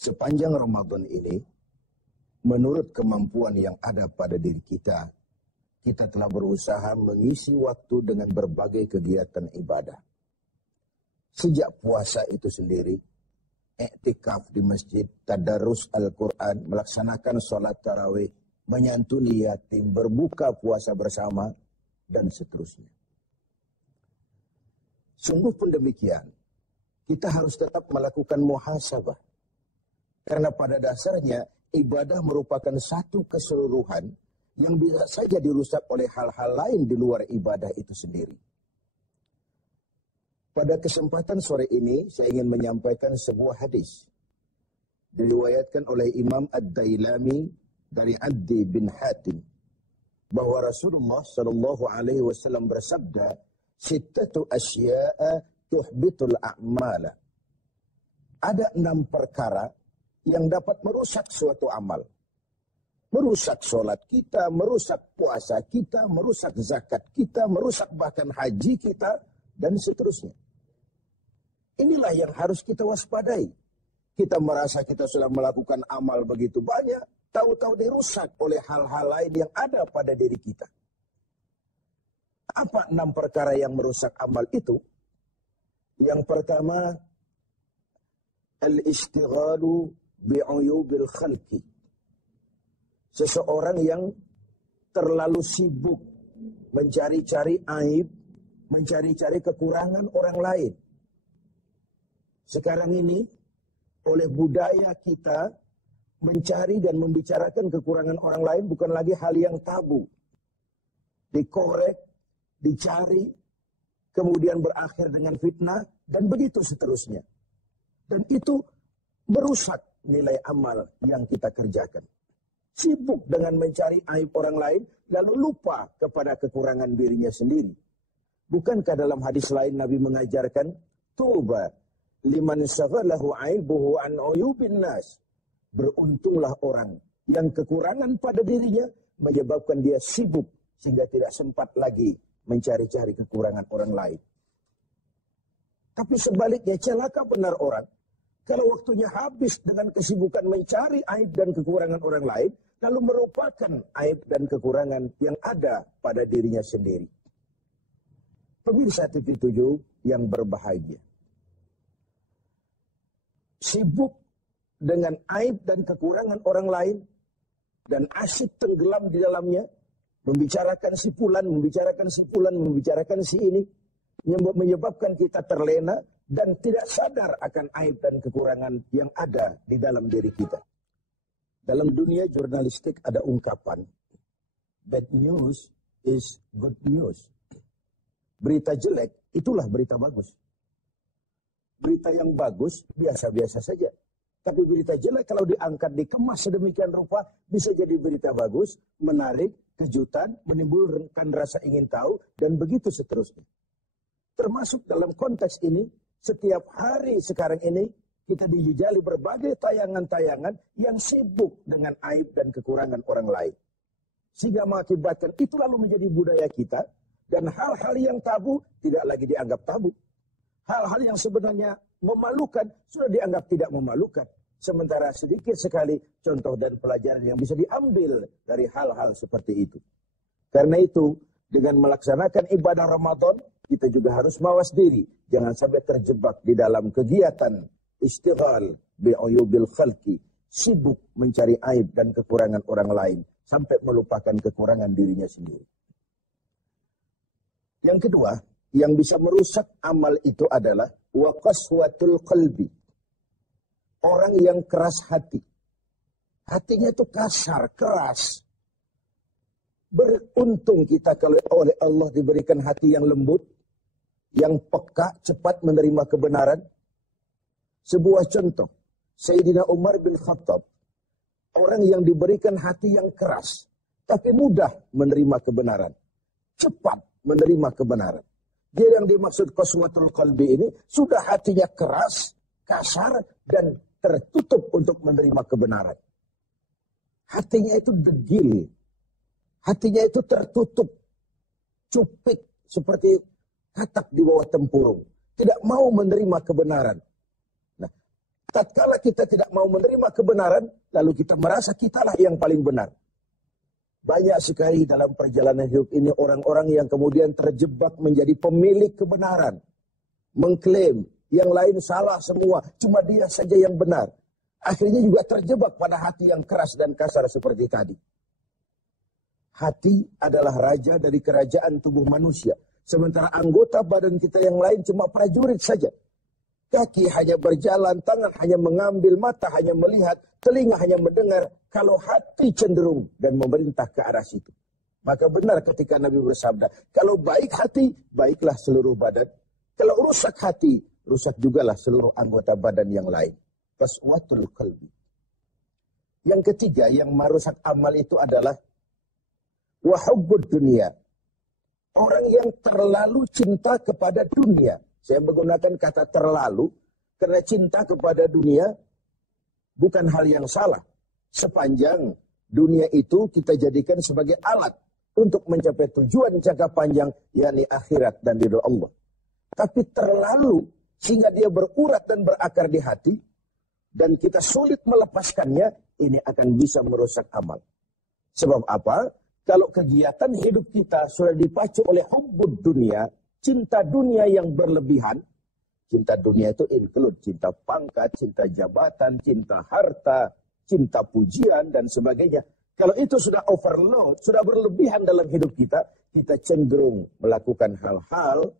Sepanjang Ramadan ini, menurut kemampuan yang ada pada diri kita, kita telah berusaha mengisi waktu dengan berbagai kegiatan ibadah. Sejak puasa itu sendiri, iktikaf di masjid, tadarus Al-Quran, melaksanakan sholat tarawih, menyantuni yatim, berbuka puasa bersama, dan seterusnya. Sungguh pun demikian, kita harus tetap melakukan muhasabah. Karena pada dasarnya, ibadah merupakan satu keseluruhan yang bisa saja dirusak oleh hal-hal lain di luar ibadah itu sendiri. Pada kesempatan sore ini, saya ingin menyampaikan sebuah hadis. Diriwayatkan oleh Imam Ad-Dailami dari Addi bin Hatim. Bahwa Rasulullah SAW bersabda, "Sittatu asya'a tuhbitul a'mala." Ada 6 perkara yang dapat merusak suatu amal. Merusak sholat kita, merusak puasa kita, merusak zakat kita, merusak bahkan haji kita, dan seterusnya. Inilah yang harus kita waspadai. Kita merasa kita sudah melakukan amal begitu banyak, tahu-tahu dirusak oleh hal-hal lain yang ada pada diri kita. Apa 6 perkara yang merusak amal itu? Yang pertama, al-istighalu bi'uyubil khalqi. Seseorang yang terlalu sibuk mencari-cari aib, mencari-cari kekurangan orang lain. Sekarang ini, oleh budaya kita, mencari dan membicarakan kekurangan orang lain bukan lagi hal yang tabu. Dikorek, dicari, kemudian berakhir dengan fitnah, dan begitu seterusnya. Dan itu merusak nilai amal yang kita kerjakan. Sibuk dengan mencari aib orang lain, lalu lupa kepada kekurangan dirinya sendiri. Bukankah dalam hadis lain Nabi mengajarkan, "Tuba liman syaghalahu aibuhu an uyubin nas." Beruntunglah orang yang kekurangan pada dirinya menyebabkan dia sibuk sehingga tidak sempat lagi mencari-cari kekurangan orang lain. Tapi sebaliknya, celaka benar orang kalau waktunya habis dengan kesibukan mencari aib dan kekurangan orang lain, lalu merupakan aib dan kekurangan yang ada pada dirinya sendiri. Pemirsa TV7 yang berbahagia. Sibuk dengan aib dan kekurangan orang lain, dan asyik tenggelam di dalamnya, membicarakan si fulan, membicarakan si ini, menyebabkan kita terlena, dan tidak sadar akan aib dan kekurangan yang ada di dalam diri kita. Dalam dunia jurnalistik ada ungkapan, bad news is good news. Berita jelek, itulah berita bagus. Berita yang bagus, biasa-biasa saja. Tapi berita jelek kalau diangkat, dikemas sedemikian rupa, bisa jadi berita bagus, menarik, kejutan, menimbulkan rasa ingin tahu, dan begitu seterusnya. Termasuk dalam konteks ini, setiap hari sekarang ini, kita dijejali berbagai tayangan-tayangan yang sibuk dengan aib dan kekurangan orang lain. Sehingga mengakibatkan itu lalu menjadi budaya kita, dan hal-hal yang tabu tidak lagi dianggap tabu. Hal-hal yang sebenarnya memalukan sudah dianggap tidak memalukan. Sementara sedikit sekali contoh dan pelajaran yang bisa diambil dari hal-hal seperti itu. Karena itu, dengan melaksanakan ibadah Ramadan, kita juga harus mawas diri. Jangan sampai terjebak di dalam kegiatan istighal bi'uyubil khalqi. Sibuk mencari aib dan kekurangan orang lain. Sampai melupakan kekurangan dirinya sendiri. Yang kedua, yang bisa merusak amal itu adalah wa qaswatul qalbi. Orang yang keras hati. Hatinya itu kasar, keras. Beruntung kita kalau oleh Allah diberikan hati yang lembut, yang peka, cepat menerima kebenaran. Sebuah contoh, Sayyidina Umar bin Khattab, orang yang diberikan hati yang keras, tapi mudah menerima kebenaran, cepat menerima kebenaran. Dia yang dimaksud qaswatul qalbi ini, sudah hatinya keras, kasar, dan tertutup untuk menerima kebenaran. Hatinya itu degil, hatinya itu tertutup, cupik, seperti katak di bawah tempurung. Tidak mau menerima kebenaran. Nah, tatkala kita tidak mau menerima kebenaran, lalu kita merasa kitalah yang paling benar. Banyak sekali dalam perjalanan hidup ini orang-orang yang kemudian terjebak menjadi pemilik kebenaran. Mengklaim yang lain salah semua, cuma dia saja yang benar. Akhirnya juga terjebak pada hati yang keras dan kasar seperti tadi. Hati adalah raja dari kerajaan tubuh manusia. Sementara anggota badan kita yang lain cuma prajurit saja. Kaki hanya berjalan, tangan hanya mengambil, mata hanya melihat, telinga hanya mendengar. Kalau hati cenderung dan memerintah ke arah situ. Maka benar ketika Nabi bersabda, kalau baik hati, baiklah seluruh badan. Kalau rusak hati, rusak jugalah seluruh anggota badan yang lain. Qaswatul qalbi. Yang ketiga yang merusak amal itu adalah wahubbud dunia. Orang yang terlalu cinta kepada dunia. Saya menggunakan kata terlalu karena cinta kepada dunia bukan hal yang salah. Sepanjang dunia itu kita jadikan sebagai alat untuk mencapai tujuan jangka panjang, yakni akhirat dan ridho Allah. Tapi terlalu sehingga dia berurat dan berakar di hati dan kita sulit melepaskannya, ini akan bisa merusak amal. Sebab apa? Kalau kegiatan hidup kita sudah dipacu oleh hubbud dunia, cinta dunia yang berlebihan. Cinta dunia itu include cinta pangkat, cinta jabatan, cinta harta, cinta pujian dan sebagainya. Kalau itu sudah overload, sudah berlebihan dalam hidup kita, kita cenderung melakukan hal-hal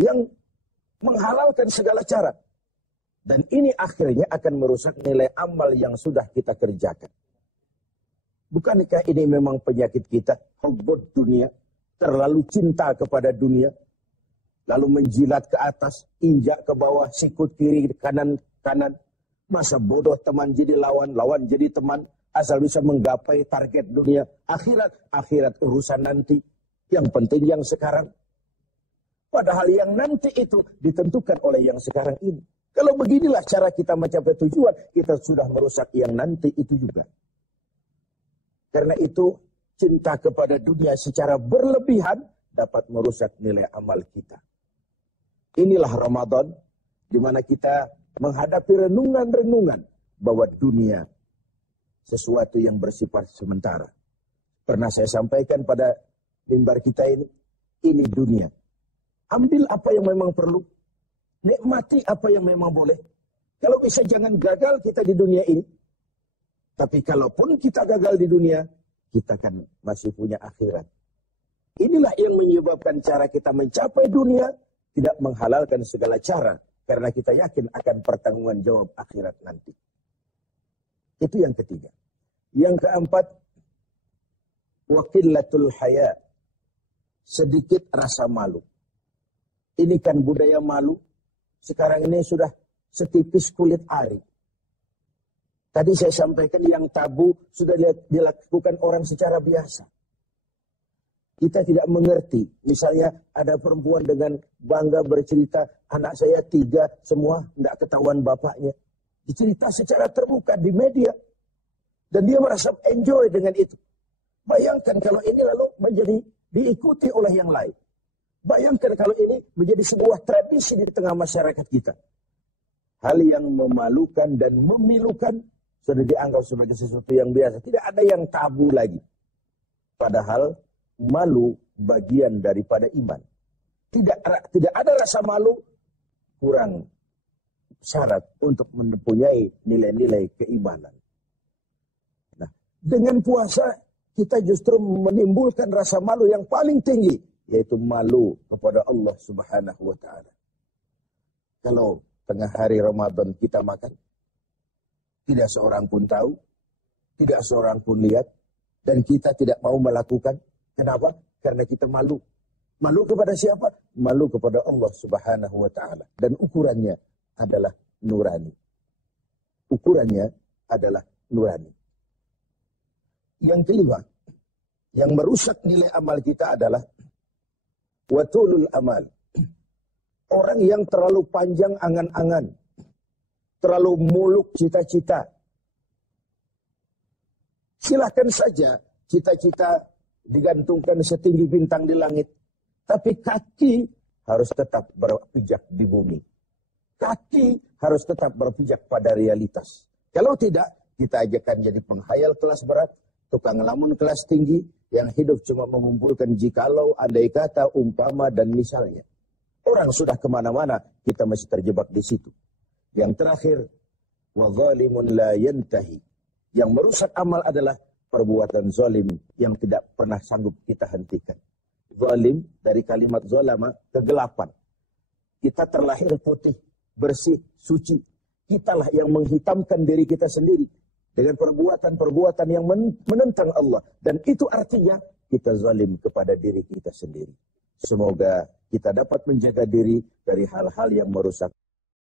yang menghalalkan segala cara. Dan ini akhirnya akan merusak nilai amal yang sudah kita kerjakan. Bukankah ini memang penyakit kita? Hubbud dunia, terlalu cinta kepada dunia, lalu menjilat ke atas, injak ke bawah, sikut kiri, kanan. Masa bodoh teman jadi lawan, lawan jadi teman, asal bisa menggapai target dunia. Akhirat urusan nanti. Yang penting yang sekarang. Padahal yang nanti itu ditentukan oleh yang sekarang ini. Kalau beginilah cara kita mencapai tujuan, kita sudah merusak yang nanti itu juga. Karena itu, cinta kepada dunia secara berlebihan dapat merusak nilai amal kita. Inilah Ramadan, di mana kita menghadapi renungan-renungan bahwa dunia sesuatu yang bersifat sementara. Pernah saya sampaikan pada mimbar kita ini dunia. Ambil apa yang memang perlu, nikmati apa yang memang boleh. Kalau bisa jangan gagal kita di dunia ini. Tapi kalaupun kita gagal di dunia, kita kan masih punya akhirat. Inilah yang menyebabkan cara kita mencapai dunia tidak menghalalkan segala cara. Karena kita yakin akan pertanggungan jawab akhirat nanti. Itu yang ketiga. Yang keempat, waqillatul haya. Sedikit rasa malu. Ini kan budaya malu. Sekarang ini sudah setipis kulit ari. Tadi saya sampaikan yang tabu sudah dilakukan orang secara biasa. Kita tidak mengerti. Misalnya ada perempuan dengan bangga bercerita, anak saya 3, semua tidak ketahuan bapaknya. Dicerita secara terbuka di media. Dan dia merasa enjoy dengan itu. Bayangkan kalau ini lalu menjadi diikuti oleh yang lain. Bayangkan kalau ini menjadi sebuah tradisi di tengah masyarakat kita. Hal yang memalukan dan memilukan sudah dianggap sebagai sesuatu yang biasa. Tidak ada yang tabu lagi. Padahal malu bagian daripada iman. Tidak ada rasa malu kurang syarat untuk mempunyai nilai-nilai keimanan. Nah, dengan puasa kita justru menimbulkan rasa malu yang paling tinggi, yaitu malu kepada Allah Subhanahu wa taala. Kalau tengah hari Ramadan kita makan, tidak seorang pun tahu, tidak seorang pun lihat, dan kita tidak mau melakukan. Kenapa? Karena kita malu. Malu kepada siapa? Malu kepada Allah Subhanahu wa taala. Dan ukurannya adalah nurani. Ukurannya adalah nurani. Yang kelima, yang merusak nilai amal kita adalah watulul amal. Orang yang terlalu panjang angan-angan, terlalu muluk cita-cita. Silahkan saja cita-cita digantungkan setinggi bintang di langit. Tapi kaki harus tetap berpijak di bumi. Kaki harus tetap berpijak pada realitas. Kalau tidak, kita ajakan jadi penghayal kelas berat, tukang lamun kelas tinggi, yang hidup cuma mengumpulkan jikalau, andai kata, umpama, dan misalnya. Orang sudah kemana-mana, kita masih terjebak di situ. Yang terakhir, وَظَالِمٌ لَا يَنْتَهِ. Yang merusak amal adalah perbuatan zalim yang tidak pernah sanggup kita hentikan. Zalim dari kalimat zalama, kegelapan. Kita terlahir putih, bersih, suci. Kitalah yang menghitamkan diri kita sendiri dengan perbuatan-perbuatan yang menentang Allah. Dan itu artinya kita zalim kepada diri kita sendiri. Semoga kita dapat menjaga diri dari hal-hal yang merusak.